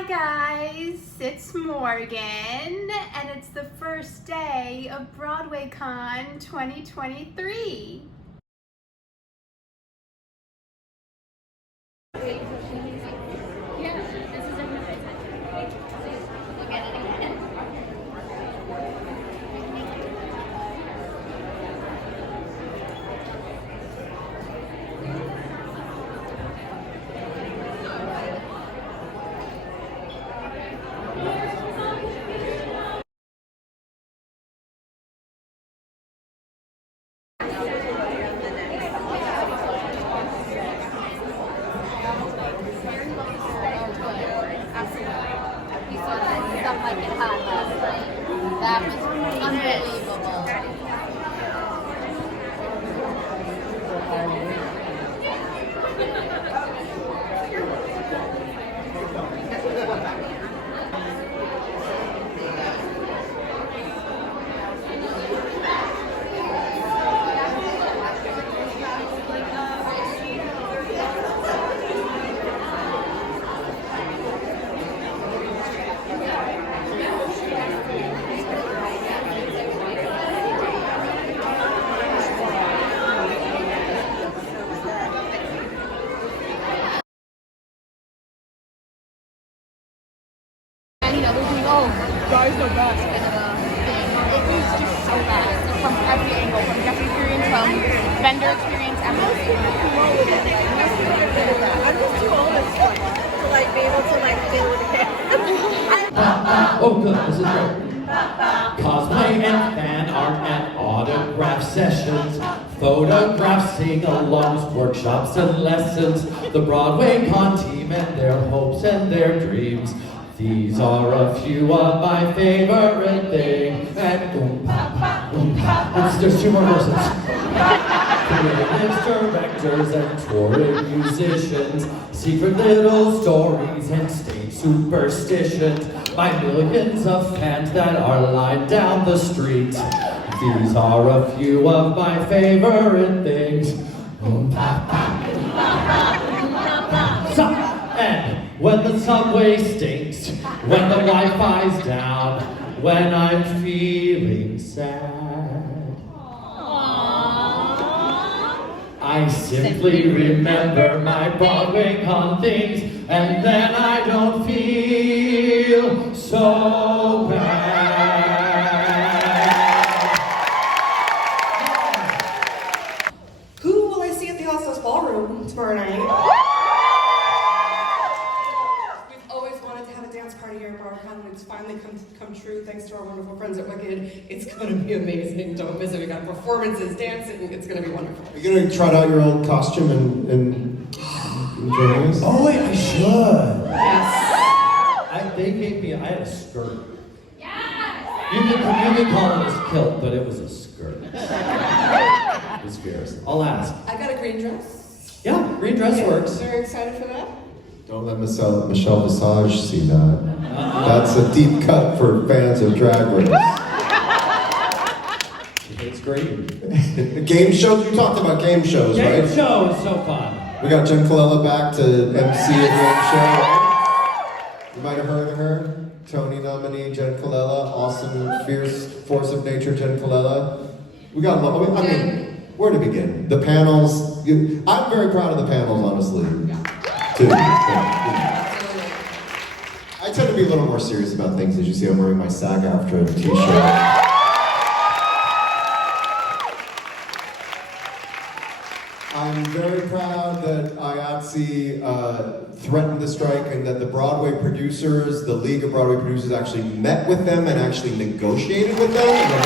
Hi guys, it's Morgan, and it's the first day of BroadwayCon 2023. That was unbelievable. Guys, no best. It was just so bad from every angle, from guest experience, from vendor experience, everything. I'm just too old to like be able to like deal with it. Oh good, this is great. Cosplay and fan art and autograph sessions, photographs, sing-alongs, workshops and lessons, the BroadwayCon team and their hopes and their dreams. These are a few of my favorite things. And there's two more verses. Creative directors and touring musicians, secret little stories and stage superstitions, my millions of fans that are lined down the street. These are a few of my favorite things. And when the subway stinks, when the Wi-Fi's down, when I'm feeling sad, I simply remember my BroadwayCon things, and then I don't feel so bad. Who will I see at the Hostos Ballroom tomorrow night? We've always wanted to have a dance party here at BroadwayCon, and it's finally come true thanks to our wonderful friends at Wicked. It's going to be amazing. Don't miss it. We got performances, dancing. It's going to be wonderful. Are you gonna trot out your old costume and join us? Oh wait, I should. Yes. They gave me, I had a skirt. Yes! You can call it a kilt, but it was a skirt. It was fierce. I'll ask. I got a green dress. Yeah, green dress works. Very excited for that. Don't let Michelle Visage see that. That's a deep cut for fans of Drag Race. It's great. Game shows, you talked about game shows, Game right? show is so fun. We got Jen Colella back to MC a game show. You might have heard of her. Tony nominee Jen Colella, awesome, fierce force of nature Jen Colella. We got, I mean, where to begin? The panels, I'm very proud of the panels, honestly. Too. I tend to be a little more serious about things. As you see, I'm wearing my SAG-AFTRA t-shirt. I'm very proud that IATSE threatened the strike and that the Broadway producers, the League of Broadway Producers, actually met with them and actually negotiated with them.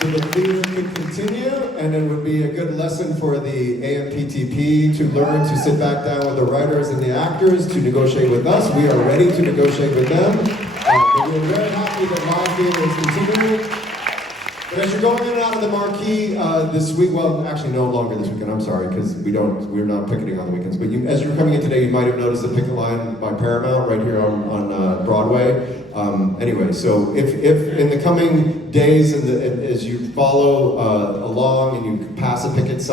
So the theater could continue, and it would be a good lesson for the AMPTP to learn to sit back down with the writers and the actors to negotiate with us. We are ready to negotiate with them. But we're very happy that live theater is continuing. As you're going in and out of the marquee this week, well, actually no longer this weekend, I'm sorry, because we're not picketing on the weekends, but as you're coming in today, you might have noticed the picket line by Paramount right here on Broadway. Anyway, so if in the coming days, as you follow along and you pass a picket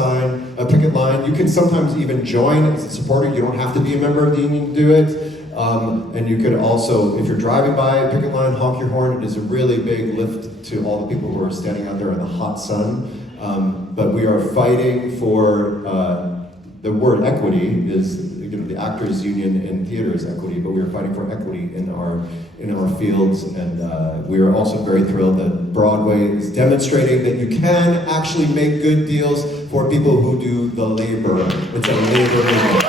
line, you can sometimes even join as a supporter. You don't have to be a member of the union to do it. And you could also, if you're driving by a picket line, honk your horn. It is a really big lift to all the people who are standing out there in the hot sun. But we are fighting for, the word equity is, the actors union in theater is equity, but we are fighting for equity in our fields. And we are also very thrilled that Broadway is demonstrating that you can actually make good deals for people who do the labor. It's a labor movement.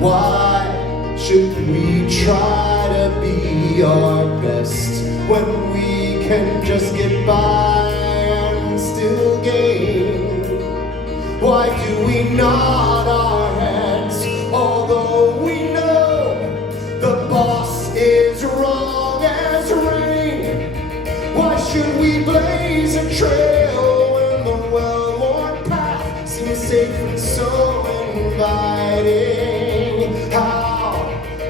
Why should we try to be our best when we can just get by and still gain? Why do we nod our heads although we know the boss is wrong as rain? Why should we blaze a trail when the well-worn path seems safe and so inviting?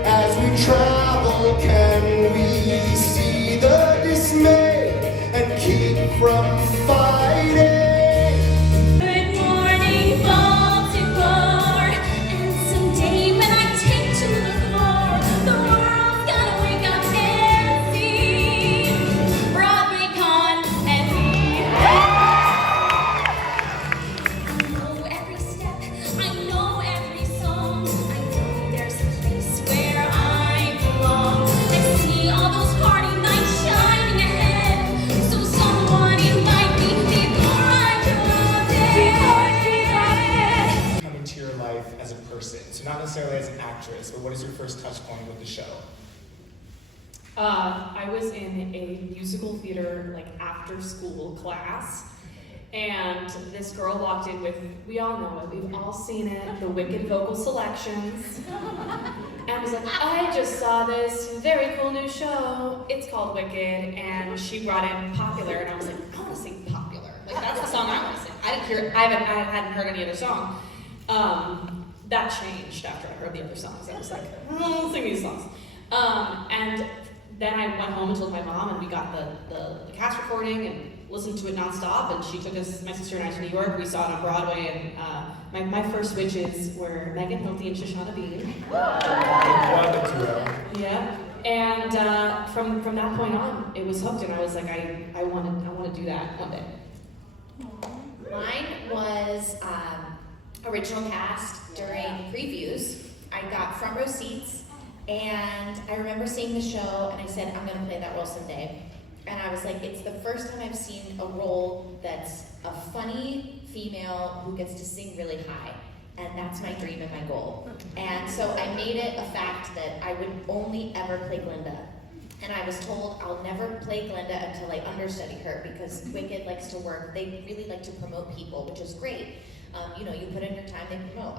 As we travel, can we see the dismay and keep from fighting? Good morning, Baltimore. And someday when I take to the floor, the world's gonna wake up and see BroadwayCon and me. I know every step, I know every song. I know there's a place where I belong. I see all those party nights shining ahead. So someone invite me before I drop dead. Come into your life as a person, so not necessarily as an actress, but what is your first touch point with the show? I was in a musical theater after school class, and this girl walked in with, we all know it, we've all seen it, the Wicked vocal selections, and was like, I just saw this very cool new show, it's called Wicked, and she brought in Popular, and I was like, I want to sing Popular, that's the song I want to sing. I hadn't heard any other song. That changed after I heard the other songs. I was like, I'll sing these songs. And then I went home and told my mom, and we got the cast recording and listened to it nonstop. And she took us, my sister and I, to New York. We saw it on Broadway, and my first witches were Megan Hilty and Shoshana Bean. Yeah. And from that point on, it was hooked, and I was like, I want to do that one day. Mine was original cast during previews. I got front row seats, and I remember seeing the show, and I said, I'm gonna play that role someday. And I was like, it's the first time I've seen a role that's a funny female who gets to sing really high. And that's my dream and my goal. And so I made it a fact that I would only ever play Glinda. And I was told I'll never play Glinda until I understudy her, because Wicked likes to work. They really like to promote people, which is great. You put in your time, they promote.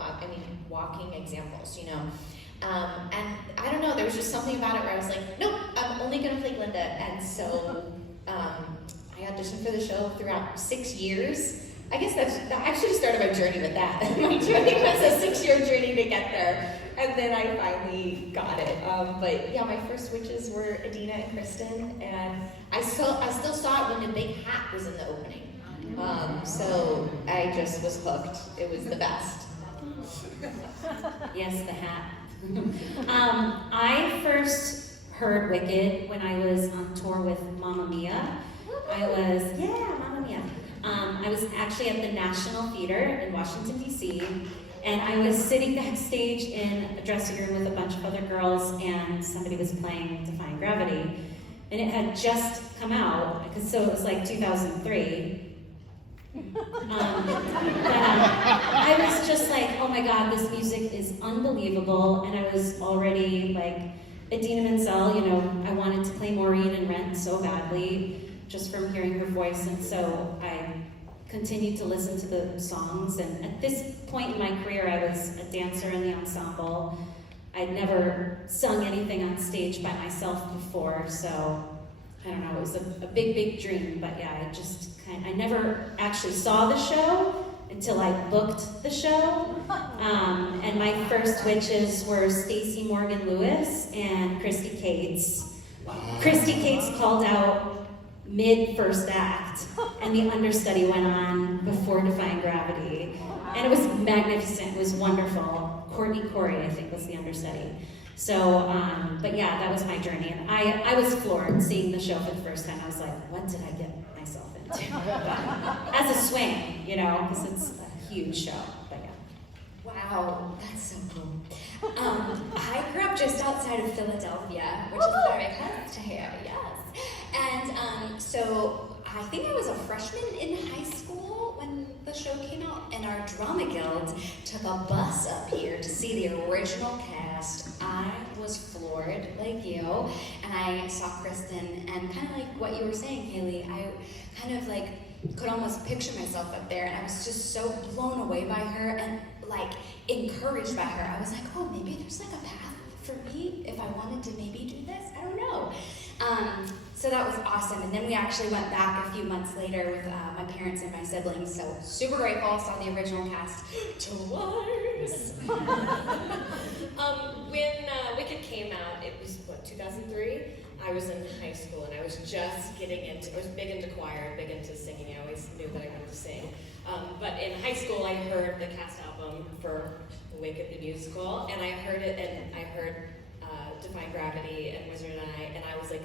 Walking examples, And I don't know, there was just something about it where I was like, nope, I'm only gonna play Glinda. And so I auditioned for the show throughout 6 years. I guess I should have started my journey with that. My journey was a 6-year journey to get there. And then I finally got it. But yeah, my first witches were Adina and Kristen, and I still saw it when the big hat was in the opening. So I just was hooked. It was the best. Yes, the hat. I first heard Wicked when I was on tour with Mamma Mia. Mamma Mia. I was actually at the National Theater in Washington, D.C., and I was sitting backstage in a dressing room with a bunch of other girls, and somebody was playing Defying Gravity, and it had just come out, so it was 2003. I was just like, oh my god, this music is unbelievable, and I was already Idina Menzel, I wanted to play Maureen in Rent so badly, just from hearing her voice, and so I continued to listen to the songs, and at this point in my career, I was a dancer in the ensemble. I'd never sung anything on stage by myself before, so I don't know, it was a big, big dream, but yeah, I never actually saw the show until I booked the show. And my first witches were Stacey Morgan Lewis and Christy Cates. Christy Cates called out mid-first act, and the understudy went on before Defying Gravity. And it was magnificent, it was wonderful. Courtney Corey, I think, was the understudy. So, but yeah, that was my journey. And I was floored seeing the show for the first time. I was like, what did I get myself into? But as a swing, you know, because it's a huge show. But yeah. Wow, that's so cool. I grew up just outside of Philadelphia, which is very close to here, yes. And so I think I was a freshman in high school when the show came out, and our drama guild took a bus up here to see the original cast. I was floored, like you, and I saw Kristen, and kind of like what you were saying, Haley, I kind of like could almost picture myself up there, and I was just so blown away by her and like encouraged by her. I was like, oh, maybe there's like a path for me if I wanted to maybe do this. I don't know. So that was awesome. And then we actually went back a few months later with my parents and my siblings. So super grateful. Saw the original cast twice. When Wicked came out, it was, 2003? I was in high school and I was just getting into, I was big into choir, big into singing. I always knew that I wanted to sing. But in high school, I heard the cast album for Wicked the musical, and I heard it, and I heard Defying Gravity and Wizard and I was like,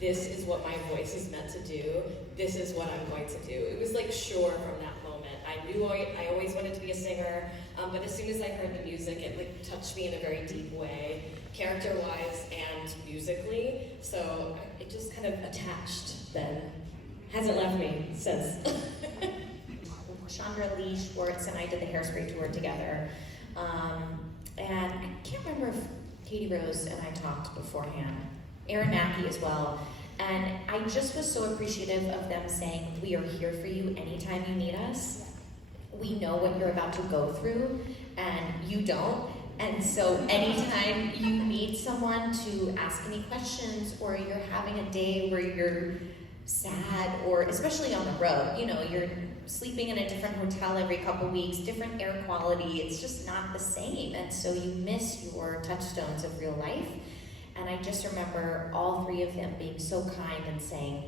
this is what my voice is meant to do. This is what I'm going to do. It was like sure from that moment. I knew I always wanted to be a singer, but as soon as I heard the music, it like touched me in a very deep way, character-wise and musically. So it just kind of attached then. Hasn't left me since. Chandra Lee Schwartz and I did the Hairspray tour together. And I can't remember if Katie Rose and I talked beforehand. Aaron Mackey as well. And I just was so appreciative of them saying, we are here for you anytime you need us. We know what you're about to go through, and you don't. And so anytime you need someone to ask any questions, or you're having a day where you're sad, or especially on the road, you know, you're sleeping in a different hotel every couple weeks, different air quality, it's just not the same. And so you miss your touchstones of real life. And I just remember all three of them being so kind and saying,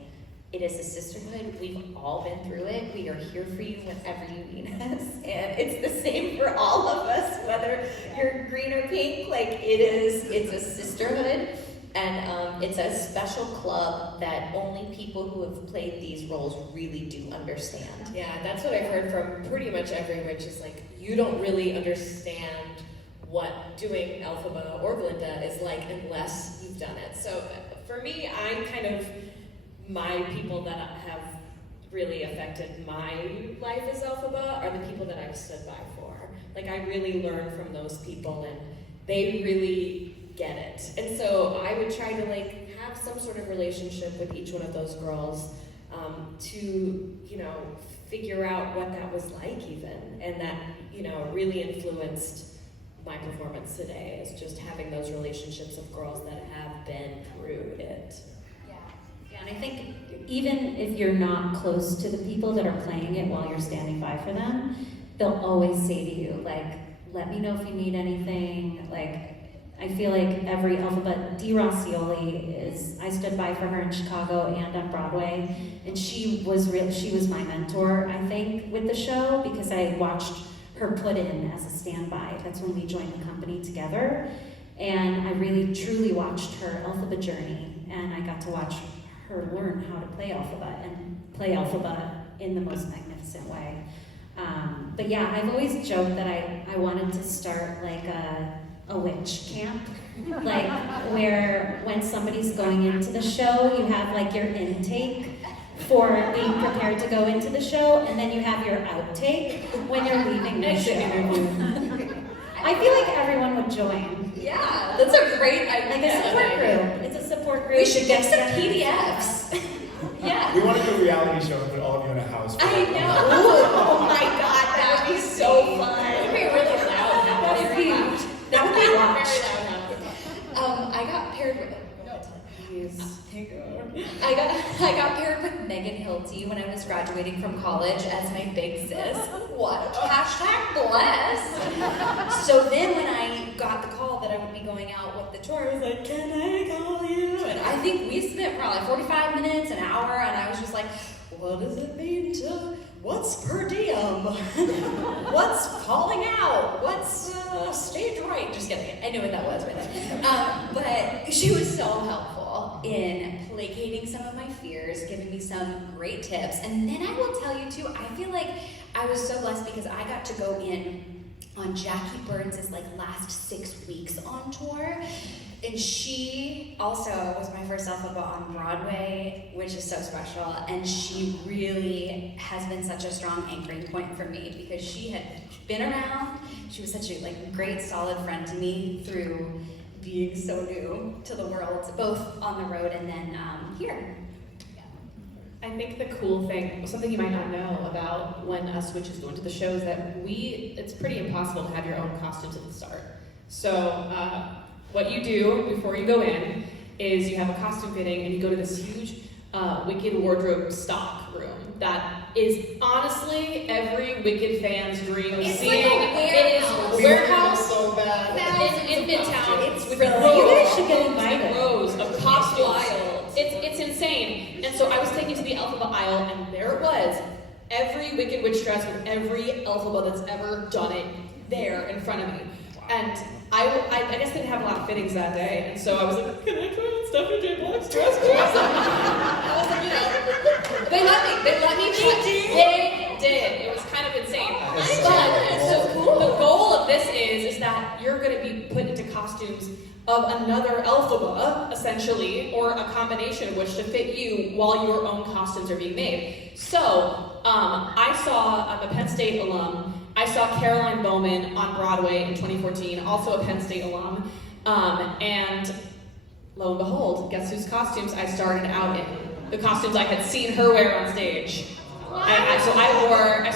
it is a sisterhood, we've all been through it, we are here for you whenever you need us. And it's the same for all of us, whether you're green or pink, like it's a sisterhood. And it's a special club that only people who have played these roles really do understand. Yeah, that's what I've heard from pretty much every witch is like, you don't really understand what doing Elphaba or Glinda is like unless you've done it. So for me, I'm kind of, my people that have really affected my life as Elphaba are the people that I've stood by for. Like I really learn from those people and they really get it. And so I would try to like have some sort of relationship with each one of those girls to, you know, figure out what that was like even. And that, you know, really influenced my performance today is just having those relationships of girls that have been through it. Yeah, and I think even if you're not close to the people that are playing it while you're standing by for them, they'll always say to you, like, let me know if you need anything. Like, I feel like every Elphaba, Dee Rossioli I stood by for her in Chicago and on Broadway, and she was my mentor, I think, with the show, because I watched her put in as a standby. That's when we joined the company together. And I really, truly watched her Elphaba journey, and I got to watch her learn how to play Elphaba, and play Elphaba in the most magnificent way. But yeah, I've always joked that I wanted to start like a witch camp, like where when somebody's going into the show, you have like your intake for being prepared to go into the show, and then you have your outtake when you're leaving the show. I feel like everyone would join. Yeah, that's a great idea. Like a support group. It's a support group. We should get some PDFs. Yeah. We want to do a reality show and put all of you in a house. I know. Oh my God, that would be so fun. It would be really loud. That would be very watched. loud. I got paired with Megan Hilty when I was graduating from college as my big sis. What? Hashtag blessed. So then when I got the call that I would be going out with the tour, I was like, can I call you? And I think we spent probably 45 minutes, an hour, and I was just like, what does it mean to, what's per diem? What's calling out? What's stage right? Just kidding. I knew what that was right then. But she was so helpful in placating some of my fears, giving me some great tips. And then I will tell you too, I feel like I was so blessed because I got to go in on Jackie Burns' last 6 weeks on tour. And she also was my first alphabet on Broadway, which is so special. And she really has been such a strong anchoring point for me because she had been around. She was such a great, solid friend to me through being so new to the world, both on the road and then here. I think the cool thing, something you might not know about when us witches go into the show is that it's pretty impossible to have your own costumes at the start. So what you do before you go in is you have a costume fitting and you go to this huge Wicked wardrobe stock room that is honestly every Wicked fan's dream of seeing. It is a warehouse so bad. in Midtown. It's with You guys should get invited. rows of costumes. It's insane. And so I was taken to the Elphaba aisle, and there it was. Every Wicked witch dress with every Elphaba that's ever done it there in front of me. And I guess they didn't have a lot of fittings that day, and so I was like, can I try on Stephanie J. Black's dress, please? I was like, they let me. They did. It was kind of insane. But so cool. The goal of this is that you're going to be put into costumes of another Elphaba, essentially, or a combination of which to fit you while your own costumes are being made. So, I'm a Penn State alum. I saw Caroline Bowman on Broadway in 2014, also a Penn State alum. And lo and behold, guess whose costumes I started out in? The costumes I had seen her wear on stage. I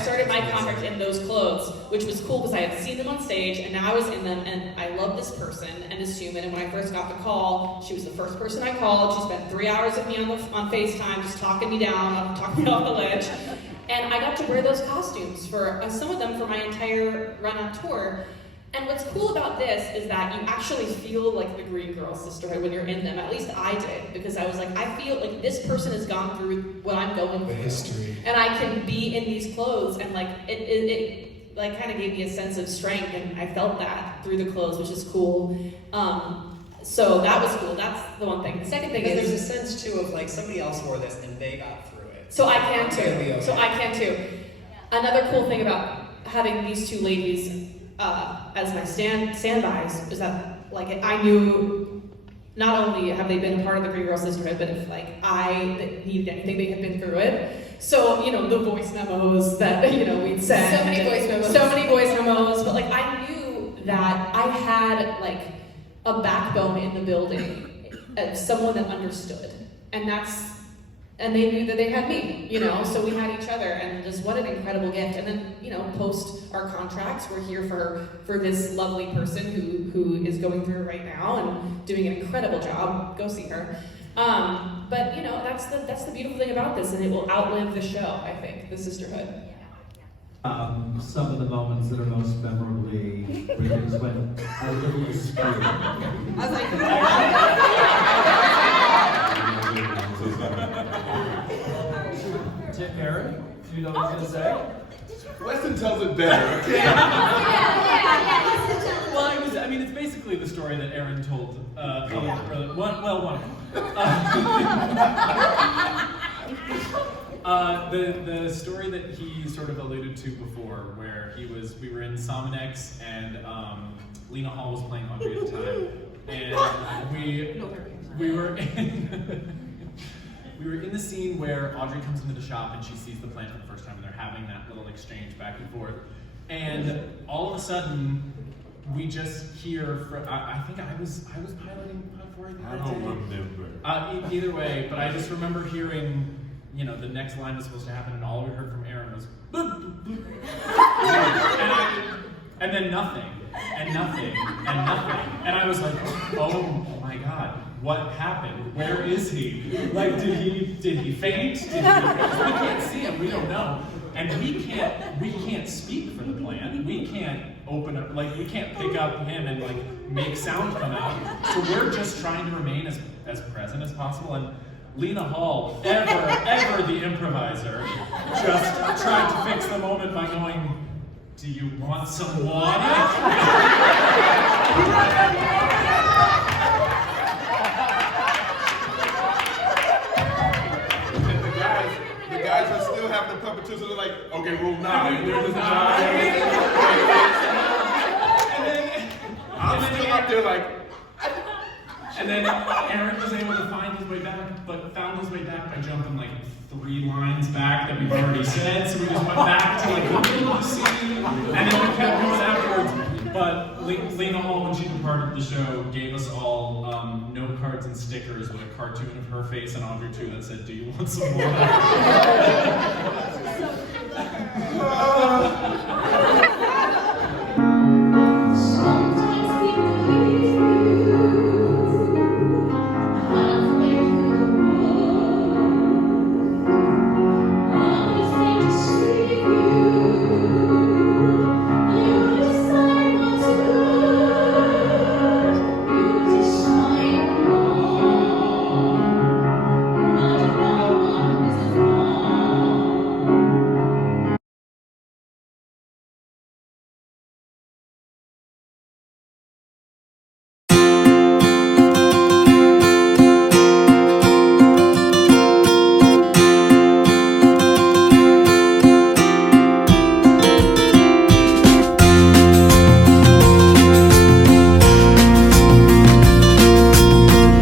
started my contract in those clothes, which was cool because I had seen them on stage and now I was in them and I love this person and this human. And when I first got the call, she was the first person I called. She spent 3 hours with me on FaceTime, just talking me down, talking me off the ledge. And I got to wear those costumes for some of them for my entire run on tour. And what's cool about this is that you actually feel like the Green Girl sisterhood when you're in them. At least I did, because I was like, I feel like this person has gone through what I'm going through. The history. And I can be in these clothes, and it kind of gave me a sense of strength, and I felt that through the clothes, which is cool. So that was cool. That's the one thing. The second thing is there's a sense too of somebody else wore this and they got through it. So I can too. Okay. So I can too. Another cool thing about having these two ladies as my standbys is that I knew not only have they been a part of the Green Girl Sisterhood, but if I needed anything, they had been through it. So the voice memos that we'd send. So many voice memos. So many voice memos. But I knew that I had a backbone in the building, someone that understood, and they knew that they had me, so we had each other, and just what an incredible gift. And then, post our contracts, we're here for this lovely person who is going through it right now and doing an incredible job. Go see her. But that's the beautiful thing about this, and it will outlive the show, I think, the sisterhood. Some of the moments that are most memorably is when a little scream. I was like, Aaron, do you know what I was going to say? Weston tells it better. Okay? Well, it's basically the story that Aaron told. The story that he sort of alluded to before, where we were in Sominex and Lena Hall was playing Audrey at the time, and we were in the scene where Audrey comes into the shop and she sees the plant for the first time, and they're having that little exchange back and forth, and all of a sudden we just hear I think I was piloting Pod 4 I don't remember. Either way, but I just remember hearing, the next line was supposed to happen, and all we heard from Aaron was boop, boop. and then nothing, and nothing, and nothing. And I was like, oh my God, what happened? Where is he? Like, did he faint? We can't see him, we don't know. And we can't speak for the plan. We can't open up, like, we can't pick up him and like make sound come out. So we're just trying to remain as present as possible. And Lena Hall, ever the improviser, just tried to fix the moment by going, "Do you want some water?" The guys are still having the puppet too, so they're like, okay, rule 9. They're just I'm still up there like. And then Eric was able to find his way back, but found his way back by jumping like 3 lines back that we've already said. So we just went back to like the middle of the scene, and then we kept going afterwards. But Lena Hall, when she departed the show, gave us all note cards and stickers with a cartoon of her face and Audrey too that said, "Do you want some more?"